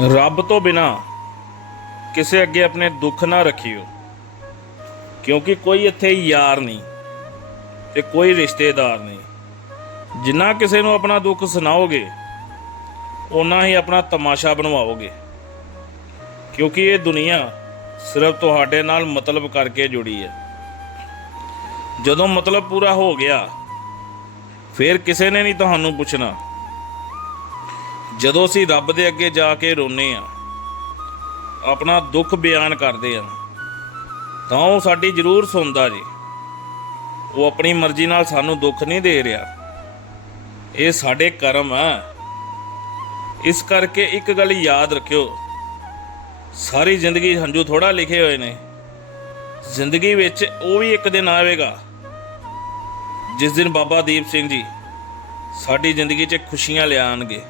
ਰੱਬ ਤੋਂ ਬਿਨਾ ਕਿਸੇ ਅੱਗੇ ਆਪਣੇ ਦੁੱਖ ਨਾ ਰੱਖਿਓ, ਕਿਉਂਕਿ ਕੋਈ ਇੱਥੇ ਯਾਰ ਨਹੀਂ ਤੇ ਕੋਈ ਰਿਸ਼ਤੇਦਾਰ ਨਹੀਂ। ਜਿੰਨਾ ਕਿਸੇ ਨੂੰ ਆਪਣਾ ਦੁੱਖ ਸੁਣਾਓਗੇ, ਓਨਾ ਹੀ ਆਪਣਾ ਤਮਾਸ਼ਾ ਬਣਵਾਓਗੇ, ਕਿਉਂਕਿ ਇਹ ਦੁਨੀਆ ਸਿਰਫ ਤੁਹਾਡੇ ਨਾਲ ਮਤਲਬ ਕਰਕੇ ਜੁੜੀ ਹੈ। ਜਦੋਂ ਮਤਲਬ ਪੂਰਾ ਹੋ ਗਿਆ, ਫਿਰ ਕਿਸੇ ਨੇ ਨਹੀਂ ਤੁਹਾਨੂੰ ਪੁੱਛਣਾ। ਜਦੋਂ ਅਸੀਂ ਰੱਬ ਦੇ ਅੱਗੇ ਜਾ ਕੇ ਰੋਨੇ ਆ ਆਪਣਾ ਦੁੱਖ ਬਿਆਨ ਕਰਦੇ ਆ ਤਾਂ ਉਹ ਸਾਡੀ ਜ਼ਰੂਰ ਸੁਣਦਾ ਜੀ। ਉਹ ਆਪਣੀ ਮਰਜ਼ੀ ਨਾਲ ਸਾਨੂੰ ਦੁੱਖ ਨਹੀਂ ਦੇ ਰਿਹਾ। ਇਹ ਸਾਡੇ ਕਰਮ ਆ। ਇਸ ਕਰਕੇ ਇੱਕ ਗੱਲ ਯਾਦ ਰੱਖਿਓ, ਸਾਰੀ ਜ਼ਿੰਦਗੀ ਹੰਝੂ ਥੋੜਾ ਲਿਖੇ ਹੋਏ ਨੇ। ਜ਼ਿੰਦਗੀ ਵਿੱਚ ਉਹ ਵੀ ਇੱਕ ਦਿਨ ਆਵੇਗਾ, ਜਿਸ ਦਿਨ ਬਾਬਾ ਦੀਪ ਸਿੰਘ ਜੀ ਸਾਡੀ ਜ਼ਿੰਦਗੀ 'ਚ ਖੁਸ਼ੀਆਂ ਲਿਆਣਗੇ